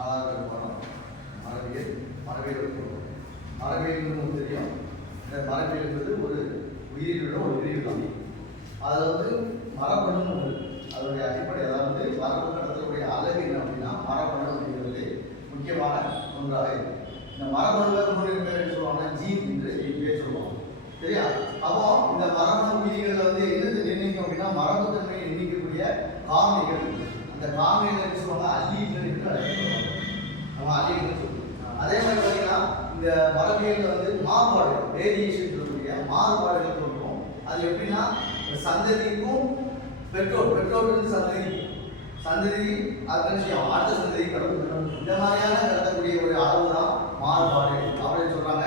நாலாவது பாடம் மரபியல். மரபியல் மரபியல் நமக்கு தெரியும். இந்த மரபியல் என்பது ஒரு உயிரினோட ஒரு பிரிவு தான். அதில் வந்து மரபணு அதனுடைய அடிப்படை, அதாவது மரபு கடத்தக்கூடிய அழகு என்ன அப்படின்னா மரபணு அப்படிங்கிறது முக்கியமான ஒன்றாக இருக்கு. இந்த மரபணுவை முன்னே பேர் சொல்லுவாங்க ஜீன் என்று பேர் சொல்லுவாங்க. சரியா? அப்போ இந்த மரபணு உயிரிகளை வந்து என்னது நிர்ணயிக்கும் அப்படின்னா மரபுத்தன்மையை எண்ணிக்கக்கூடிய காரணிகள். அந்த காரணிகள் சொல்லுவாங்க அல்லீல்கள் என்று அழைக்கப்படுவாங்க. நம்ம அல்லீல்கள் சொல்லுவோம். அதே மாதிரி பார்த்தீங்கன்னா இந்த மரபியல் வந்து மாறுபாடு வேரியேஷன் சொல்லக்கூடிய மாறுபாடுகள் சொல்லுவோம். அது எப்படின்னா சந்ததிக்கும் பெற்றோருக்கு சந்ததி அர்த்தம் அடுத்த சந்ததி கடவுள் இந்த மாதிரியான கருதக்கூடிய ஒரு அளவு தான் மாறுபாடு அப்படின்னு சொல்றாங்க.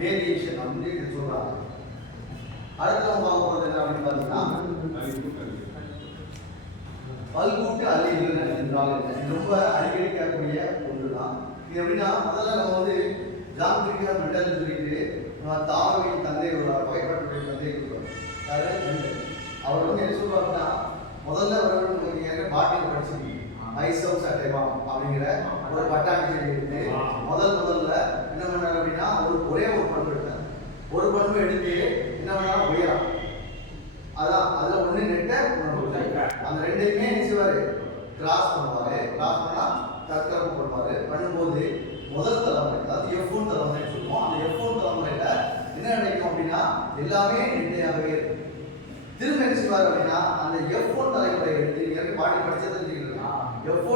வேரியேஷன் அப்படின்னு சொல்றாங்க. அடுத்து நம்ம பார்க்க போறது என்ன அப்படின்னு பார்த்தீங்கன்னா பல்கூட்டு அல்லீல்கள் என்றால் என்ன? ரொம்ப அடிக்கடி கேட்கக்கூடிய ஒன்று தான். இது எப்படின்னா முதல்ல நம்ம வந்து ஜான் கிரிக்கர் மெண்டல் சொல்லிட்டு நம்ம தாவரவியல் தந்தை வருவார், வகைப்பாட்டுடைய தந்தை வருவார். அவர் வந்து என்ன சொல்றாருன்னா முதல்ல நீங்க பாட்டில் படிச்சிருக்கீங்க மைசவுஸ் அட்டைவாம் அப்படிங்கிற ஒரு பட்டாணி செடி எடுத்து முதல்ல என்ன பண்ணாரு அப்படின்னா ஒரே ஒரு பண்பு எடுத்தார். ஒரு பண்பு எடுத்து என்ன பண்ணாலும் உயரம் அதான் அதுல ஒண்ணு நெட்ட அந்த ரெண்டையுமே என்ன செய்வாரு கிராஸ் பண்ணுவாரு. கிராஸ் பண்ணா தற்கரப்பு பண்ணுவாரு. பண்ணும்போது முதல் தலைமுறை, அதாவது F1 தலைமுறைன்னு சொல்லுவோம். அந்த F1 தலைமுறையில என்ன நினைக்கும் அப்படின்னா எல்லாமே நெட்டையாகவே இருக்கும். திரும்ப என்ன செய்வார் அப்படின்னா அந்த F1 தலைமுறை எடுத்து பாட்டி படிச்சதை F1